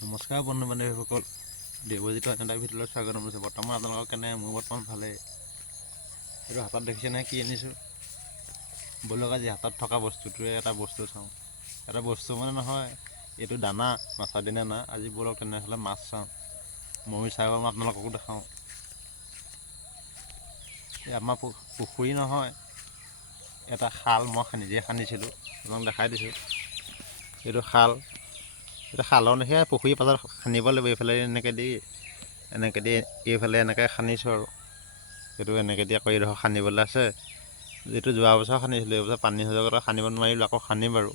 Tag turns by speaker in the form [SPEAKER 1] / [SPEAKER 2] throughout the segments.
[SPEAKER 1] নমস্কাৰ বন্ধু বান্ধৱীসকল দেৱজিত এটা ভিতৰত স্বাগতম আছে বৰ্তমান আপোনালোকৰ কেনে মোৰ বৰ্তমান ভালেই এইটো হাতত দেখিছেনে কি আনিছোঁ? ব'লক আজি হাতত থকা বস্তুটোৱে এটা বস্তু চাওঁ। এটা বস্তু মানে নহয় এইটো দানা মাছা দিনে না। আজি ব'লক তেনেহ'লে মাছ চাওঁ। ময়ো চাই পাম আপোনালোককো দেখাওঁ। এই আমাৰ পুখুৰী নহয়। এটা খাল মই নিজে খান্দিছিলোঁ আপোনাক দেখাই দিছোঁ। এইটো খাল এতিয়া খালৰ নিচিনা পুখুৰী পাছত খান্দিব লাগিব এইফালে এনেকৈ দি এনেকৈ দি এইফালে এনেকৈ খান্দিছোঁ আৰু। সেইটো এনেকৈ দি আকৌ এইডোখৰ খান্দিবলৈ আছে। যিটো যোৱা বছৰ খান্দিছিলোঁ এই বছৰ পানী হৈ যোৱাৰ খান্দিব নোৱাৰিলোঁ আকৌ খান্দিম বাৰু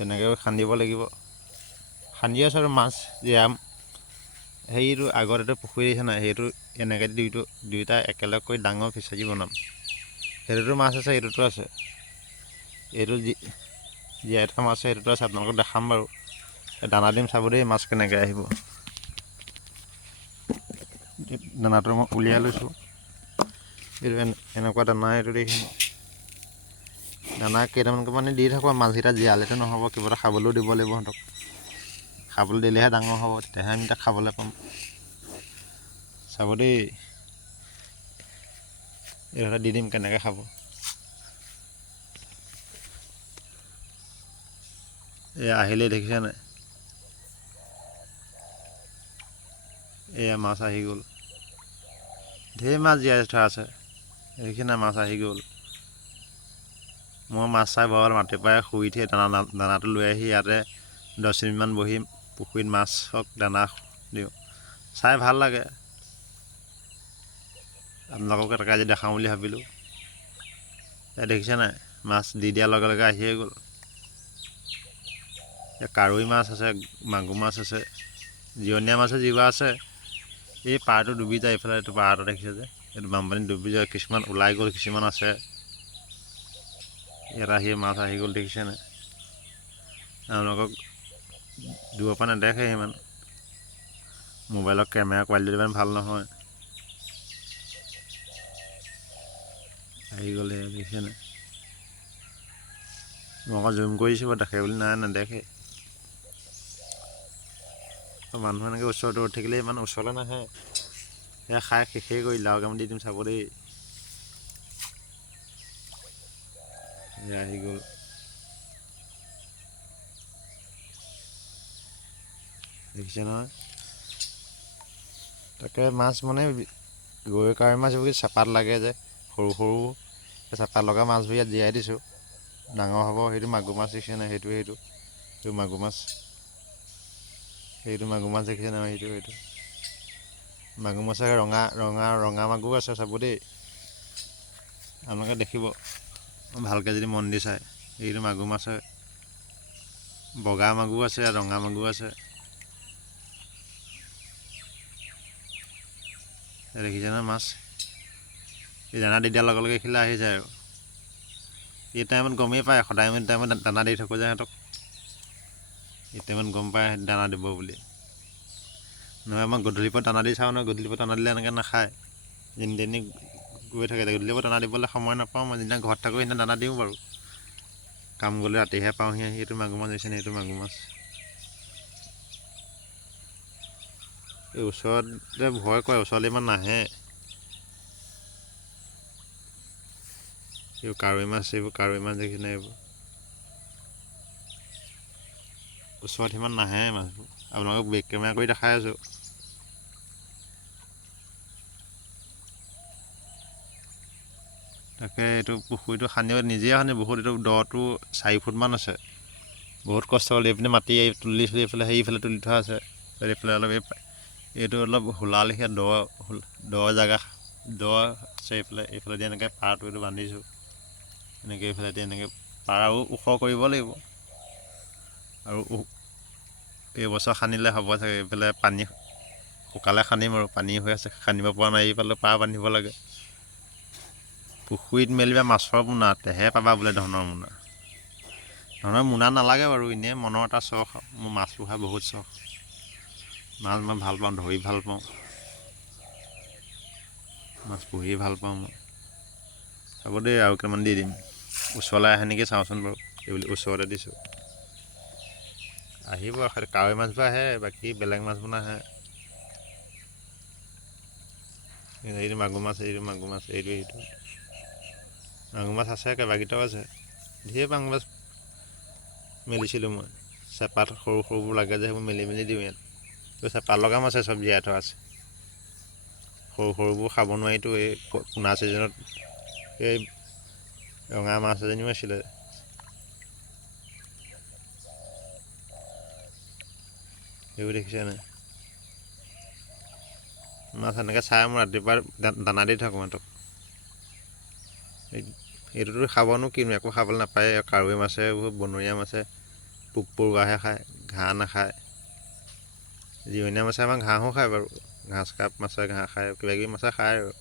[SPEAKER 1] এনেকৈ খান্দিব লাগিব। খান্দি আছোঁ আৰু মাছ জীয়াম সেইটো আগত এইটো পুখুৰী আছে নাই সেইটো এনেকৈ দুইটো দুয়োটা একেলগ কৰি ডাঙৰ ফিচাৰী বনাম। সেইটোতো মাছ আছে এইটোতো আছে। এইটো যি জীয়াই থোৱা মাছ আছে সেইটোতো আছে আপোনালোকক দেখাম বাৰু। দানা দিম চাব দেই মাছ কেনেকৈ আহিব। দানাটো মই উলিয়াই লৈছোঁ। এইটো এন- এনেকুৱা দানা এইটো দেখিছে দানা কেইটামানকৈ মানে দি থাকোঁ মাছকেইটা জীয়ালেতো নহ'ব কিবা এটা খাবলৈও দিব লাগিব সিহঁতক। খাবলৈ দিলেহে ডাঙৰ হ'ব তেতিয়াহে আমি তাক খাবলৈ পাম। চাব দেই এইটো দি দিম কেনেকৈ খাব। এয়া আহিলেই দেখিছে নাই? এয়া মাছ আহি গ'ল। ঢেৰ মাছ জীয়াই থোৱা আছে। দেখিছে নাই মাছ আহি গ'ল। মই মাছ চাই বৰ ৰাতিপুৱাই শুই উঠি দানা দানাটো লৈ আহি ইয়াতে দহ মিনিটমান বহি পুখুৰীত মাছক দানা দিওঁ। চাই ভাল লাগে। আপোনালোকক এটাকে আজি দেখাওঁ বুলি ভাবিলোঁ। এয়া দেখিছে নাই? মাছ দি দিয়াৰ লগে লগে আহিয়ে গ'ল। কাৰৈ মাছ আছে মাগুৰ মাছ আছে জিৰণীয়া মাছো যিবা আছে এই পাৰটো ডুবি যায় এইফালে এইটো পাৰটো দেখিছে যে। এইটো বানপানীত ডুবি যায় কিছুমান ওলাই গ'ল কিছুমান আছে। ইয়াত আহি মাছ আহি গ'ল দেখিছেনে আপোনালোকক দূৰৰ পৰা নেদেখে সিমান। মোবাইলৰ কেমেৰা কোৱালিটি ইমান ভাল নহয়। আহি গ'লে দেখিছেনে মই আকৌ জুম কৰিছোঁ বাৰু দেখে বুলি নাই নেদেখে মানুহ এনেকৈ ওচৰতে ৰৈ থাকিলে ইমান ওচৰলৈ নাহে। সেয়া খাই শেষেই কৰিলে আৰু কেইটামান দি দিম চাব দেই আহি গ'ল। দেখিছে নহয়? তাকে মাছ মানে গৰৈ কাৱৈ মাছ এইবোৰ চেপাত লাগে যে সৰু সৰু। চেপাত লগা মাছবোৰ ইয়াত জীয়াই দিছোঁ। ডাঙৰ হ'ব সেইটো মাগুৰ মাছ দেখিছে নাই? সেইটো সেইটো। সেইটো মাগুৰ মাছ। সেইটো মাগুৰ মাছ দেখিছে নাই? সেইটো সেইটো মাগুৰ মাছে ৰঙা ৰঙা ৰঙা মাগুৰ আছে চাব দেই। আপোনালোকে দেখিব। ভালকৈ যদি মন দি চায় এইটো মাগুৰ মাছ হয়। বগা মাগুৰ আছে ৰঙা মাগুৰ আছে। দেখিছে নহয় মাছ? এই দানা দি দিয়াৰ লগে লগে এইখিলা যায় আৰু। এই টাইমত গমেই পায় সদায় টাইমত দানা দি থাকোঁ যে সিহঁতক। এই টাইমত গম পায় দানা দিব বুলি। নহয় মই গধূলিৰ পৰা দানা দি চাওঁ নহয় গধূলিৰ পৰা দানা দিলে এনেকৈ নাখায়। যেনি তেনি গৈ থাকে গধূলিৰ পৰা দানা দিবলৈ সময় নাপাওঁ মই যিদিনা ঘৰত থাকোঁ সেইদিনা দানা দিওঁ বাৰু। কাম গ'লে ৰাতিহে পাওঁহি এইটো মাগুৰ মাছ দিছে সেইটো মাগুৰ মাছ। এই ওচৰতে ভয় কৰে ওচৰলৈ ইমান নাহে। এইবোৰ কাৱৈ মাছ এইবোৰ কাৱৈ মাছ দেখিছে নাই এইবোৰ ওচৰত সিমান নাহে মাছবোৰ আপোনালোকক বেক কেমেৰা কৰি দেখাই আছোঁ। তাকে এইটো পুখুৰীটো খান্দিব নিজে খান্দি বহুত এইটো দটো চাৰি ফুটমান আছে। বহুত কষ্ট হ'ল এইপিনে মাটি তুলি চুলি এইফালে সেইফালে তুলি থোৱা আছে। এইফালে অলপ এই এইটো অলপ হোলা লেখীয়া দ দ জেগা দ আছে এইফালে এইফালে এনেকৈ পাৰটো এইটো বান্ধিছোঁ। এনেকৈ এইফালে এনেকৈ পাৰ আৰু ওখ কৰিব লাগিব। আৰু এইবছৰ খান্দিলে হ'ব চাগে এইফালে পানী শুকালে খান্দিম আৰু পানী হৈ আছে খান্দিব পৰা নাই এইফালে পাৰ বান্ধিব লাগে। পুখুৰীত মেলিবা মাছৰ মোনা তেহে পাবা বোলে ধনৰ মোনা। ধনৰ মোনা নালাগে বাৰু এনেই মনৰ এটা চখ। মোৰ মাছ পোহা বহুত চখ। মাছ মই ভাল পাওঁ ধৰি ভাল পাওঁ। মাছ পুহি ভাল পাওঁ মই। চাব দেই আৰু কেইটামান দি দিম। ওচৰলৈ আহে নেকি চাওঁচোন বাৰু এইবুলি ওচৰতে দিছোঁ। আহিব কাৱৈ মাছবোৰ আহে বাকী বেলেগ মাছবোৰ নাহে এইটো মাগুৰ মাছ এইটো মাগুৰ মাছ এইটো এইটো। মাগুৰ মাছ আছে কেইবাকেইটাও আছে। ধেৰ মাগুৰ মাছ মেলিছিলোঁ মই। চেপাত সৰু সৰুবোৰ লাগে যে সেইবোৰ মেলি মেলি দিওঁ ইয়াত। চেপাত লগা মাছে চব জীয়াই থোৱা আছে। সৰু সৰুবোৰ খাব নোৱাৰিতো এই পোনা ছিজনত। এই ৰঙা মাছ এজনীও আছিলে। সেইবোৰ দেখিছে নাই মাছ এনেকৈ চাই মই ৰাতিপুৱা দানা দি থাকোঁ সিহঁতক এই- এইটোতো খাবনো কিনো একো খাবলৈ নাপায়। কাৱৈ মাছে এইবোৰ বনৰীয়া মাছে পোক পৰুৱাহে খায় ঘাঁহ নাখায়। জিৰণীয়া মাছে আমাৰ ঘাঁহো খায় বাৰু। ঘাঁচ কাপ মাছে ঘাঁহ খায় কিবা কিবি মাছে খায় আৰু।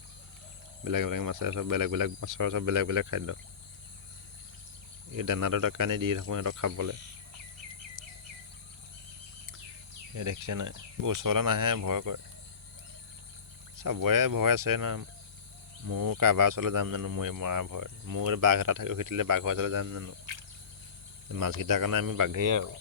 [SPEAKER 1] বেলেগ বেলেগ মাছে চব বেলেগ বেলেগ মাছৰ চব বেলেগ বেলেগ খাদ্য। এই দানাটো তাক কাৰণে দি থাকোঁ সিহঁতক খাবলৈ। এই দেখিছে নাই। এইবোৰ ওচৰলৈ নাহে ভয় কৰে। চবৰে ভয় আছে না। মোৰ কাৰোবাৰ ওচৰলৈ যাম জানো মই মৰা ভয়। মোৰ বাঘ এটা থাকি উঠিলে বাঘৰ ওচৰলৈ যাম জানো। মাছকেইটাৰ কাৰণে আমি বাঘেই আৰু।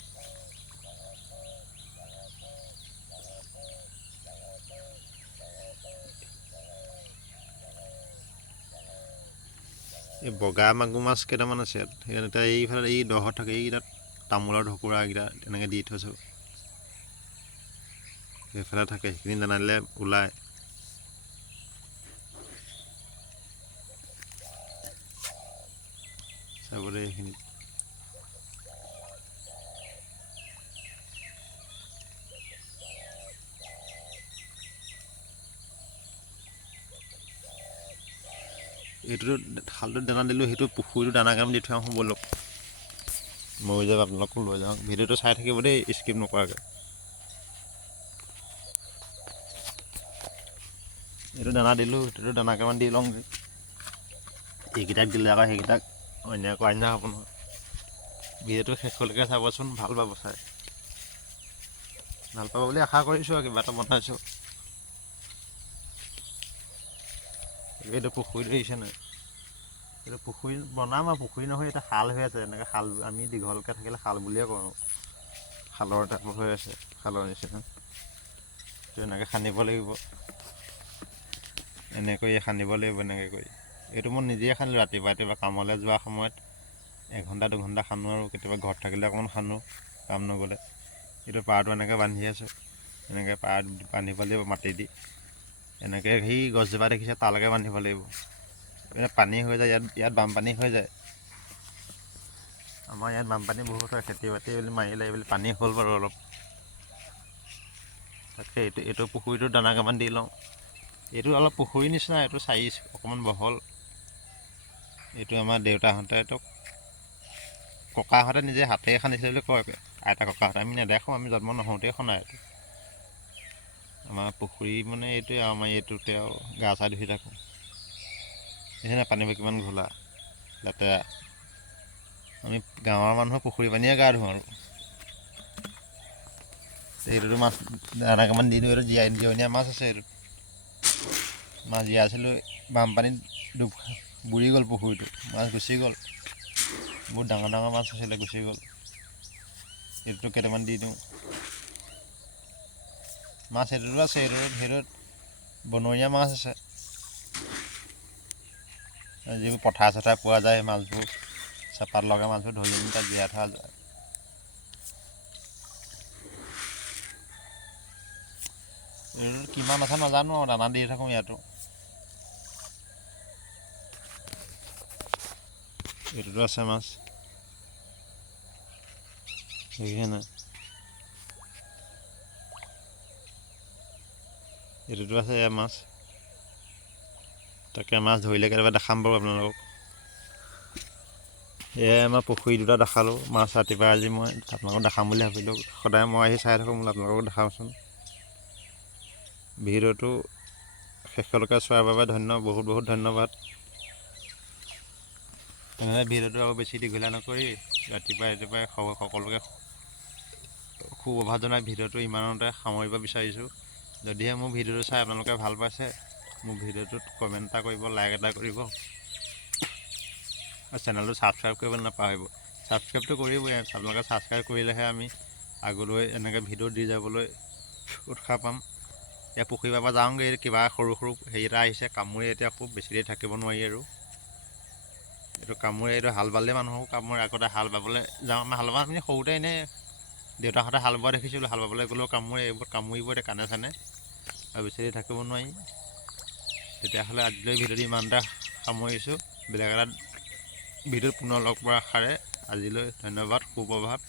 [SPEAKER 1] এই বগা মাগুৰ মাছ কেইটামান আছে ইয়াত। এতিয়া এইফালে এই দহত থাকে এইকেইটাত তামোলৰ ঢকুৰা এইকেইটা তেনেকৈ দি থৈছোঁ। সেইফালে থাকে সেইখিনি দানা দিলে ওলায়। চাবলৈ এইখিনি। এইটোতো খালটোত দানা দিলোঁ সেইটো পুখুৰীটো দানা কাম দি থৈ আহোঁ ব'লক। ময়ো যাম আপোনালোকো লৈ যাওঁ। ভিডিঅ'টো চাই থাকিব দেই স্কিপ নকৰাকৈ। এইটো দানা দিলোঁ সেইটোতো দানা কেইটামান দি লওঁ এইকেইটাক দিলে আকৌ সেইকেইটাক অন্য একো আঞ্জা হ'ব নহয় ভিডিঅ'টো শেষলৈকে চাবচোন ভাল পাব চাই ভাল পাব বুলি আশা কৰিছোঁ আৰু কিবা এটা বনাইছোঁ এইটো পুখুৰীটো দেখিছে নাই এইটো পুখুৰী বনাম আৰু পুখুৰী নহয় এটা খাল হৈ আছে এনেকৈ খাল আমি দীঘলকৈ থাকিলে খাল বুলিয়ে কওঁ খালৰ টাইপৰ হৈ আছে খালৰ নিচিনা এনেকৈ খান্দিব লাগিব এনেকৈ খান্দিব লাগিব এনেকৈ কৰি। এইটো মই নিজেই খান্দিলোঁ ৰাতিপুৱা ৰাতিপুৱা কামলৈ যোৱা সময়ত এঘণ্টা দুঘণ্টা খান্দো আৰু কেতিয়াবা ঘৰত থাকিলে অকণমান খান্দো কাম নগ'লে। এইটো পাৰটো এনেকৈ বান্ধি আছোঁ এনেকৈ পাৰ বান্ধিব লাগিব মাটি দি। এনেকৈ সেই গছজোপা দেখিছে তালৈকে বান্ধিব লাগিব। মানে পানী হৈ যায় ইয়াত ইয়াত বানপানী হৈ যায়। আমাৰ ইয়াত বানপানী বহুত হয় খেতি বাতি বুলি মাৰিলে বুলি পানী হ'ল বাৰু অলপ। তাকে এইটো এইটো পুখুৰীটোত দানা কেইটামান দি লওঁ। এইটো অলপ পুখুৰীৰ নিচিনা এইটো চাইজ অকণমান বহল। এইটো আমাৰ দেউতাহঁতে এইটো ককাহঁতে নিজে হাতেৰে খান্দিছিলে বুলি কয়। আইতা ককাহঁতে আমি নেদেখোঁ আমি জন্ম নহওঁতেই খন্দা এইটো। আমাৰ পুখুৰী মানে এইটোৱে আৰু আমাৰ এইটোতে আৰু গা চা ধুই থাকোঁ। সেইখিনি পানীবোৰ কিমান ঘোলা। লেতেৰা আমি গাঁৱৰ মানুহৰ পুখুৰী পানীয়ে গা ধুওঁ আৰু। এইটোতো মাছ দানা দি দিওঁ এইটো জীয়াই জীয়নীয়া মাছ আছে এইটোত। মাছ জীয়াইছিলোঁ বানপানীত ডুব বুৰি গ'ল পুখুৰীটো মাছ গুচি গ'ল। বহুত ডাঙৰ ডাঙৰ মাছ আছিলে গুচি গ'ল। এইটোতো কেইটামান দি দিওঁ। মাছ সেইটোতো আছে সেইটোত সেইটোত বনৰীয়া মাছ আছে। যিবোৰ পথাৰ চথাৰ পোৱা যায় সেই মাছবোৰ চেপাত লগা মাছবোৰ ধৰি আনি তাত জীয়াই থোৱা যায়। এইটোত কিমান আছে নাজানো আৰু দানা দি থাকোঁ ইয়াতো। এইটোতো আছে মাছ এইটোতো আছে এয়া মাছ তাকে মাছ ধৰিলে কেতিয়াবা দেখাম বাৰু আপোনালোকক এয়াই আমাৰ পুখুৰী দুটা দেখালোঁ মাছ ৰাতিপুৱা আজি মই আপোনালোকক দেখাম বুলি ভাবিলোঁ সদায় মই আহি চাই থাকোঁ বোলো আপোনালোকক দেখাওঁচোন ভিডিঅ'টো শেষলৈকে চোৱাৰ বাবে ধন্য বহুত বহুত ধন্যবাদ তেনেহ'লে ভিডিঅ'টো আৰু বেছি দীঘলীয়া নকৰি ৰাতিপুৱা ৰাতিপুৱাই খবৰ সকলোকে সুপ্ৰভাত জনাই ভিডিঅ'টো ইমানতে সামৰিব বিচাৰিছোঁ। যদিহে মোৰ ভিডিঅ'টো চাই আপোনালোকে ভালো পাইছে, মোৰ ভিডিঅ'টোত কমেণ্ট এটা কৰিব লাইক এটা কৰিব। আৰু চেনেলটো ছাবস্ক্ৰাইব কৰিবলৈ নাপাহৰিব। ছাবস্ক্ৰাইবটো কৰিবই, আপোনালোকে ছাবস্ক্ৰাইব কৰিলেহে আমি আগলৈ এনেকৈ ভিডিঅ' দি যাবলৈ উৎসাহ পাম। এতিয়া পুখুৰী পাৰ পৰা যাওঁগৈ, কিবা সৰু সৰু হেৰি এটা আহিছে, কামুৰি এতিয়া খুব বেছি দেৰি থাকিব নোৱাৰি আৰু। এইটো কামোৰে এইটো হাল বালে মানুহকো কামোৰে আগতে হাল বাবলৈ যাওঁ আমাৰ হাল বাওঁ আমি সৰুতে এনেই দেউতাহঁতে হাল বোৱা দেখিছিলোঁ হাল বাবলৈ গ'লেও কামোৰে এইবোৰ কামুৰিব এতিয়া কাণে চানে আৰু বেছি দেৰি থাকিব নোৱাৰি। তেতিয়াহ'লে আজিলৈ ভিডিঅ'টো ইমানটা সামৰিছোঁ বেলেগ এটা ভিডিঅ'ত পুনৰ লগ পোৱাৰ আশাৰে আজিলৈ ধন্যবাদ সুপ্ৰভাত